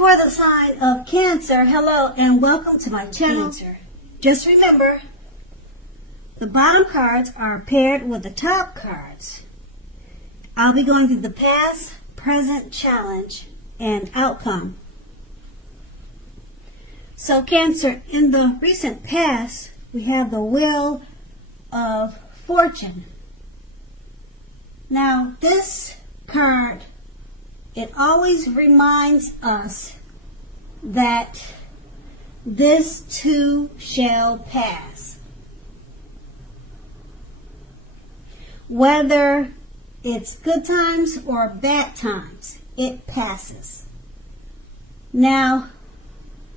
For the sign of Cancer, hello and welcome to my channel. Cancer. Just remember, the bottom cards are paired with the top cards. I'll be going through the past, present, challenge, and outcome. So Cancer, in the recent past, we have the Wheel of Fortune. Now, this card, it always reminds us that this too shall pass. Whether it's good times or bad times, it passes. Now,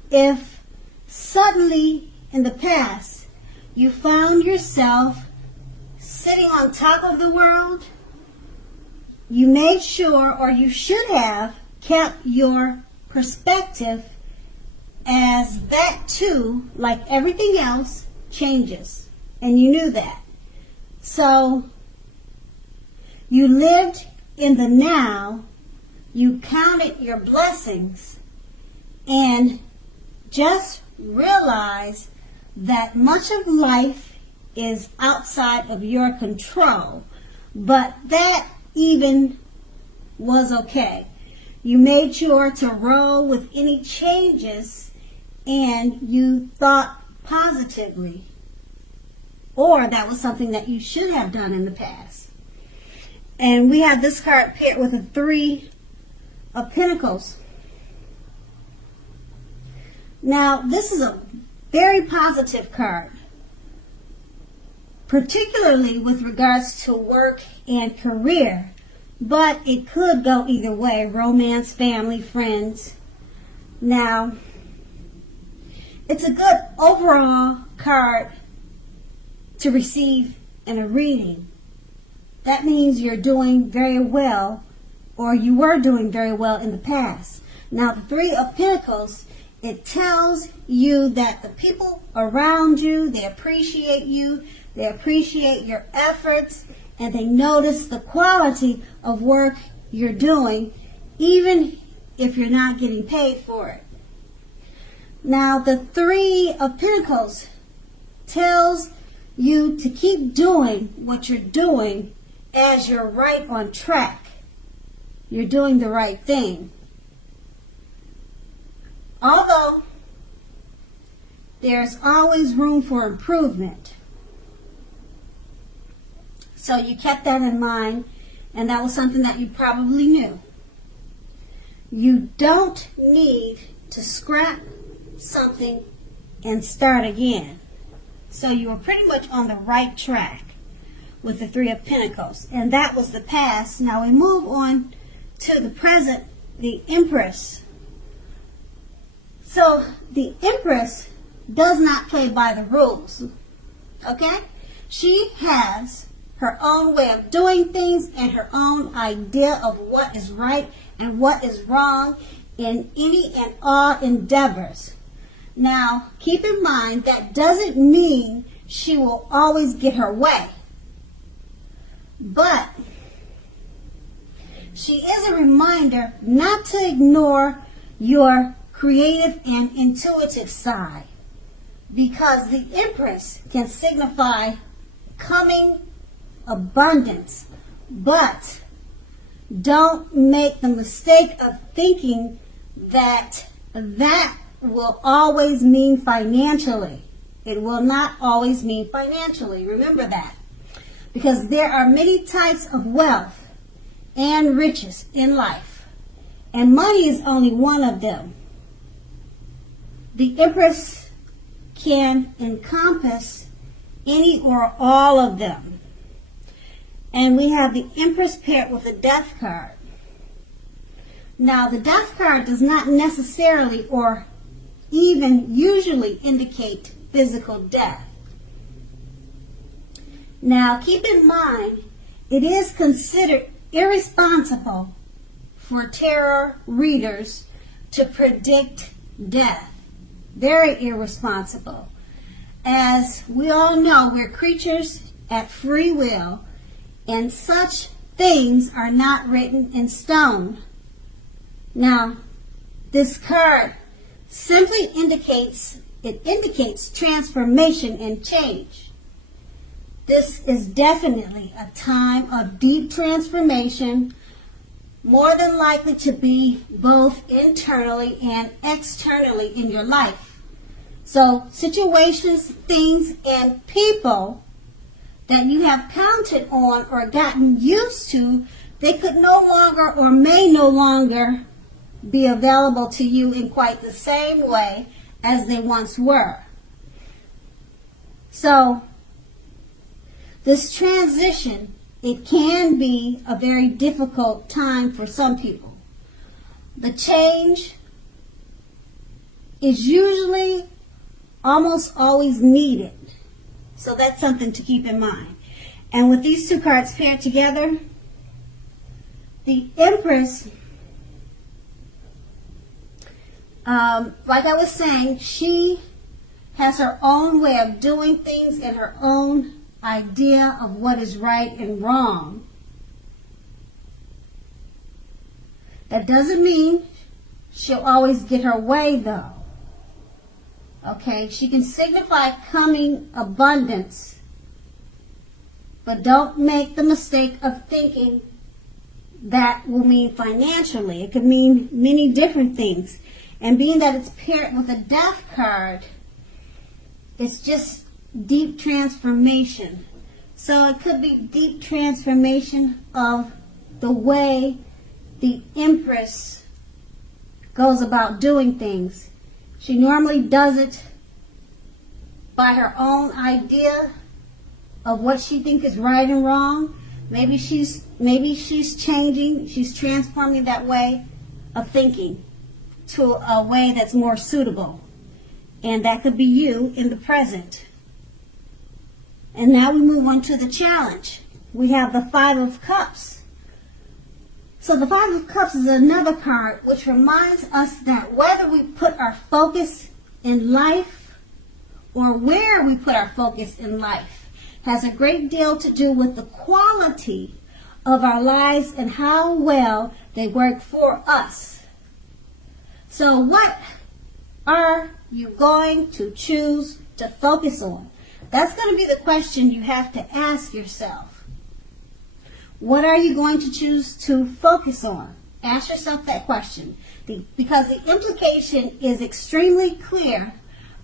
if suddenly in the past you found yourself sitting on top of the world, you made sure, or you should have, kept your perspective as that too, like everything else, changes. And you knew that. So, you lived in the now, you counted your blessings, and just realized that much of life is outside of your control. But that even was okay. You made sure to roll with any changes and you thought positively. Or that was something that you should have done in the past. And we have this card paired with a 3 of Pentacles. Now, this is a very positive card, particularly with regards to work and career, but it could go either way: romance, family, friends. Now, it's a good overall card to receive in a reading. That means you're doing very well, or you were doing very well in the past. Now, the 3 of Pentacles, it tells you that the people around you, they appreciate you, they appreciate your efforts, and they notice the quality of work you're doing, even if you're not getting paid for it. Now, the 3 of Pentacles tells you to keep doing what you're doing as you're right on track. You're doing the right thing. Although there's always room for improvement. So you kept that in mind, and that was something that you probably knew. You don't need to scrap something and start again. So you were pretty much on the right track with the 3 of Pentacles. And that was the past. Now we move on to the present, the Empress. So the Empress does not play by the rules. Okay? She has her own way of doing things and her own idea of what is right and what is wrong in any and all endeavors. Now, keep in mind, that doesn't mean she will always get her way. But she is a reminder not to ignore your creative and intuitive side, because the Empress can signify coming abundance. But don't make the mistake of thinking that that will always mean financially. It will not always mean financially. Remember that. Because there are many types of wealth and riches in life. And money is only one of them. The Empress can encompass any or all of them. And we have the Empress paired with a Death card. Now, the Death card does not necessarily or even usually indicate physical death. Now, keep in mind, it is considered irresponsible for tarot readers to predict death. Very irresponsible. As we all know, we're creatures at free will, and such things are not written in stone. Now, this card simply indicates transformation and change. This is definitely a time of deep transformation, more than likely to be both internally and externally in your life. So situations, things, and people that you have counted on or gotten used to, they could no longer or may no longer be available to you in quite the same way as they once were. So this transition, it can be a very difficult time for some people. The change is usually almost always needed. So that's something to keep in mind. And with these two cards paired together, the Empress, like I was saying, she has her own way of doing things and her own idea of what is right and wrong. That doesn't mean she'll always get her way, though. Okay, she can signify coming abundance, but don't make the mistake of thinking that will mean financially. It could mean many different things. And being that it's paired with a Death card, it's just deep transformation. So it could be deep transformation of the way the Empress goes about doing things. She normally does it by her own idea of what she thinks is right and wrong. Maybe she's changing, she's transforming that way of thinking to a way that's more suitable. And that could be you in the present. And now we move on to the challenge. We have the Five of Cups. So the Five of Cups is another card which reminds us that whether we put our focus in life or where we put our focus in life has a great deal to do with the quality of our lives and how well they work for us. So what are you going to choose to focus on? That's going to be the question you have to ask yourself. What are you going to choose to focus on? Ask yourself that question. Because the implication is extremely clear.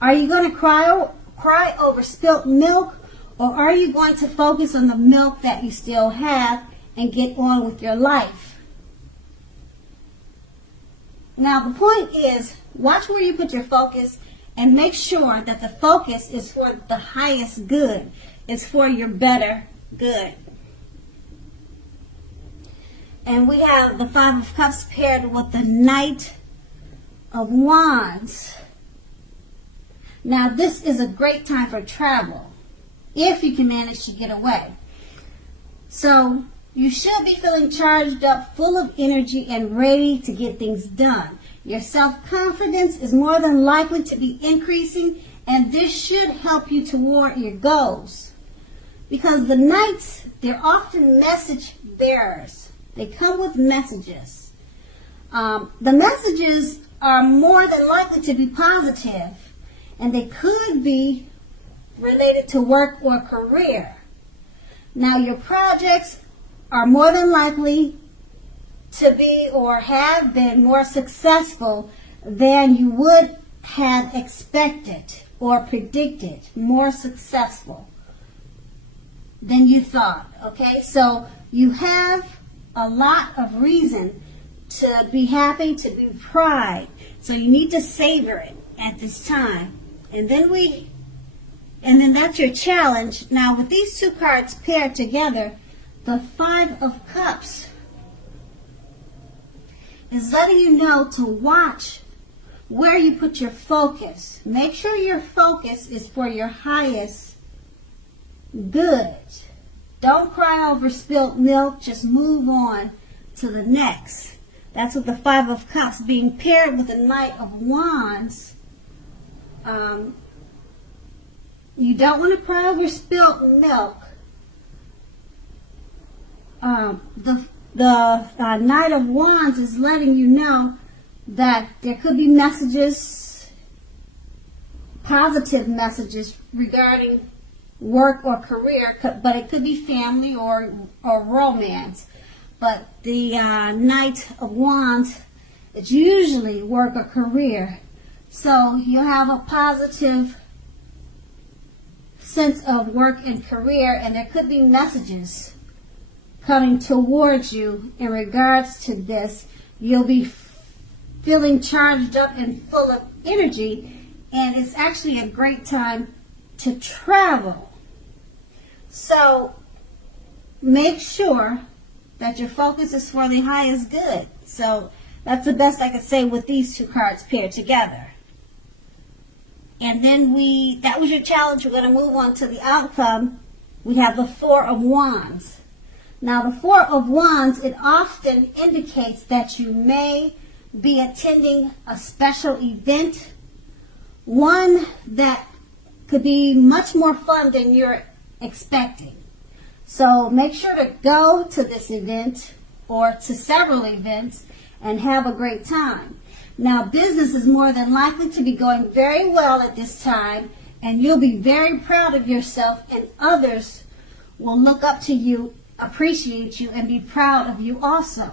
Are you going to cry over spilt milk, or are you going to focus on the milk that you still have and get on with your life? Now the point is, watch where you put your focus and make sure that the focus is for the highest good. It's for your better good. And we have the Five of Cups paired with the Knight of Wands. Now this is a great time for travel, if you can manage to get away. So you should be feeling charged up, full of energy, and ready to get things done. Your self-confidence is more than likely to be increasing, and this should help you toward your goals. Because the Knights, they're often message bearers. They come with messages. The messages are more than likely to be positive, and they could be related to work or career. Now, your projects are more than likely to be or have been more successful than you would have expected or predicted. More successful than you thought. Okay, so you have a lot of reason to be happy, to be proud. So you need to savor it at this time. And then that's your challenge. Now with these two cards paired together, the Five of Cups is letting you know to watch where you put your focus. Make sure your focus is for your highest good. Don't cry over spilt milk. Just move on to the next. That's what the Five of Cups being paired with the Knight of Wands. You don't want to cry over spilt milk. The Knight of Wands is letting you know that there could be messages, positive messages regarding work or career, but it could be family or romance. But the Knight of Wands, it's usually work or career. So you have a positive sense of work and career, and there could be messages coming towards you in regards to this. You'll be feeling charged up and full of energy, and it's actually a great time to travel. So make sure that your focus is for the highest good. So that's the best I could say with these two cards paired together. And then that was your challenge. We're going to move on to the outcome. We have the Four of Wands. Now the Four of Wands, it often indicates that you may be attending a special event, one that could be much more fun than you're expecting. So make sure to go to this event or to several events and have a great time. Now business is more than likely to be going very well at this time, and you'll be very proud of yourself, and others will look up to you, appreciate you, and be proud of you also.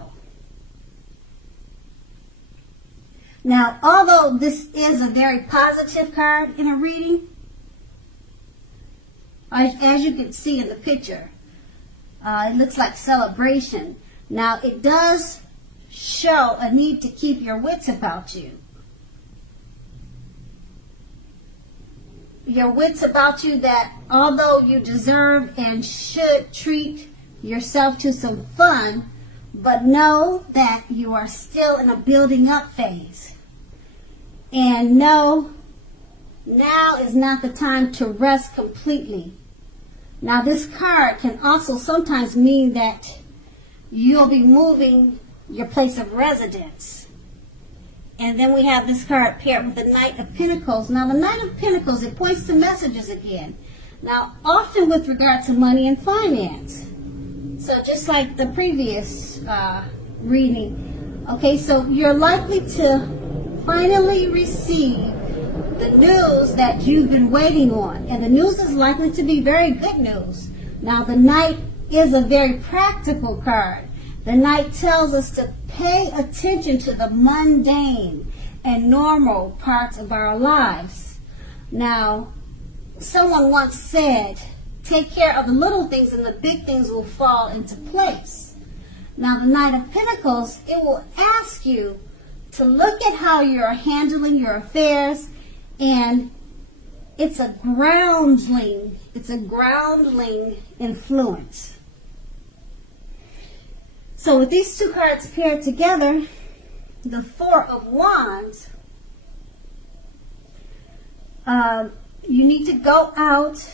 Now, although this is a very positive card in a reading, as you can see in the picture, it looks like celebration. Now, it does show a need to keep your wits about you. Your wits about you, that although you deserve and should treat yourself to some fun, but know that you are still in a building up phase. And know now is not the time to rest completely. Now this card can also sometimes mean that you'll be moving your place of residence. And then we have this card paired with the Knight of Pentacles. Now the Knight of Pentacles, it points to messages again. Now often with regard to money and finance. So just like the previous reading. Okay, so you're likely to finally receive the news that you've been waiting on. And the news is likely to be very good news. Now the Knight is a very practical card. The Knight tells us to pay attention to the mundane and normal parts of our lives. Now, someone once said, take care of the little things and the big things will fall into place. Now, the Knight of Pentacles, it will ask you to look at how you're handling your affairs, and it's a groundling influence. So with these two cards paired together, the Four of Wands, you need to go out,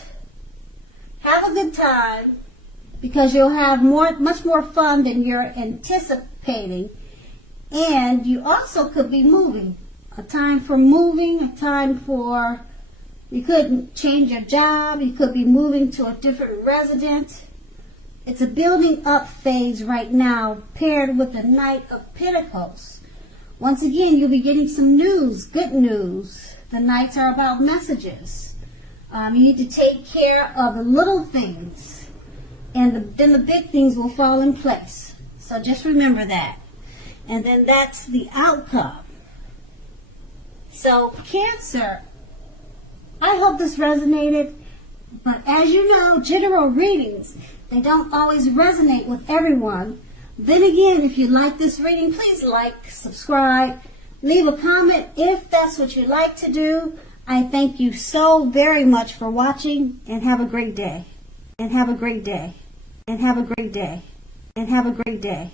have a good time, because you'll have much more fun than you're anticipating. And you also could be moving. A time for moving, a time for, you could change your job, you could be moving to a different residence. It's a building up phase right now, paired with the Knight of Pentacles. Once again, you'll be getting some news, good news. The Knights are about messages. You need to take care of the little things, and then the big things will fall in place. So just remember that. And then that's the outcome. So Cancer, I hope this resonated. But as you know, general readings, they don't always resonate with everyone. Then again, if you like this reading, please like, subscribe, leave a comment if that's what you like to do. I thank you so very much for watching, and have a great day. And have a great day. And have a great day. And have a great day.